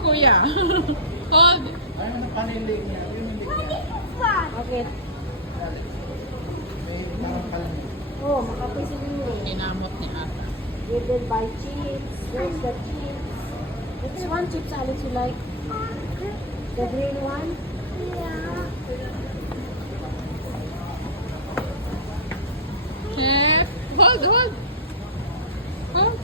kuya. Hold. Ayaw na panilig niya. Okay. May parang kalamig. Oh, makapay siguro. Kinamot ni ata. We will buy chips. Where's the chips? Which one chips, Alex, you like? The green one? Eh, hold, hold. Hold.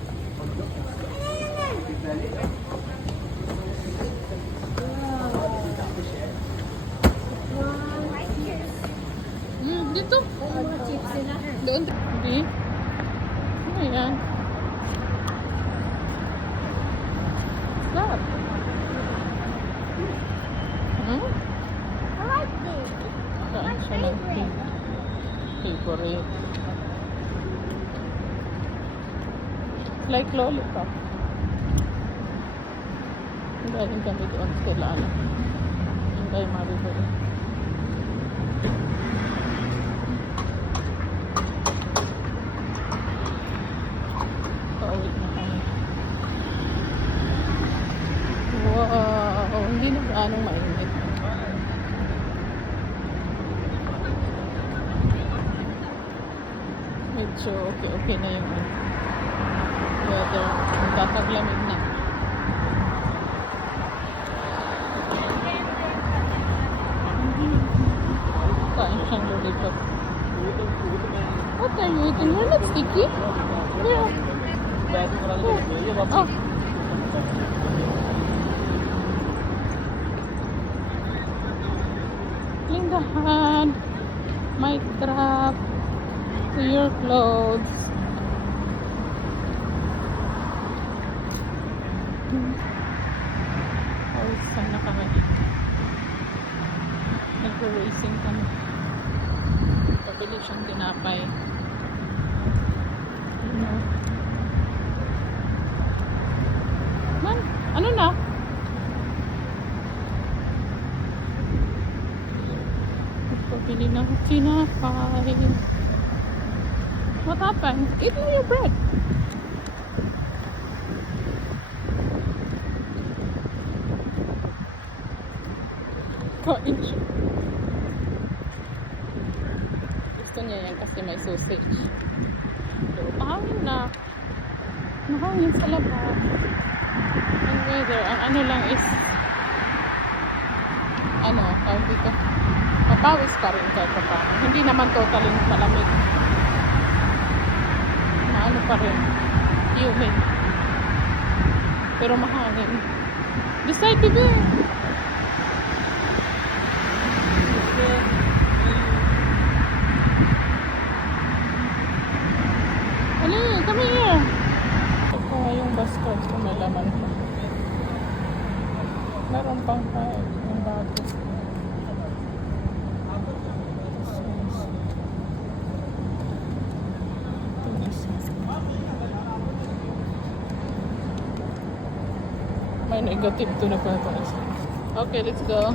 Dito. Oh, mga chips sila. Doon. Hindi. Ano yan? Stop. Hmm? I like this. Saan siya ng cake? Favorite. Like lollipop. Galing kami doon sila. Yung kay Maribel. Pauwi na kami. Wow! Hindi na gaanong mainit. Medyo okay na yung weather. Tataglamig na. Kain siyang lollipop. What are you eating? You're not sticky? Yeah. Oh. Lingahan. Mic drop. To your clothes. Ay, sana kami. Nag-racing kami. Pabili siyang tinapay. Ano? Man, ano na? Pabili ng tinapay. What happened? Eat na your bread. Kain siya. Gusto niya yan kasi may sausage. So, pahangin na. Nahangin sa labas. Ang weather, ang ano lang is tawag dito. Mapawis pa rin kahit pa paano. Hindi naman totally malamig. Ano pa rin. Humid. Pero mahangin. Decide, bebe. Ali, come here. Ito yung basket kung may laman pa. Meron pang yung bago. May negative to na pa ito. Okay, let's go.